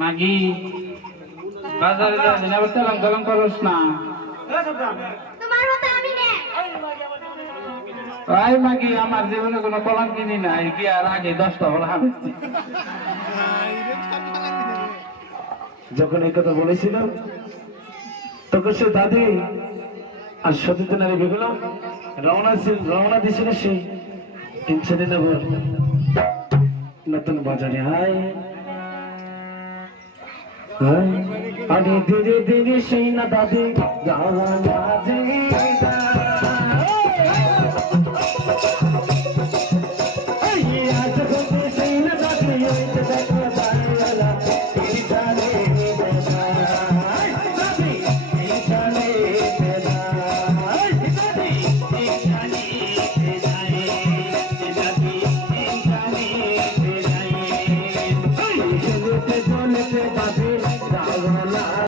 মাগি বাজারে যাবি না তেলাং তেলাং করস না তোমার মতো আমি না তাই মাগি আমার জীবনে কোনো কলম কিনি নাই বিয়ার আগে 10টা বলা হাঁটছি যখন এই কথা বলেছিলাম তখন সে দাদি আর সচেতনারে বেগুলো রওনা দিয়েছিল সেই 3 দিন পর নতুন বাজারে হায় আগে ধীরে ধীরে সেই না দাদি যাওয়া না যে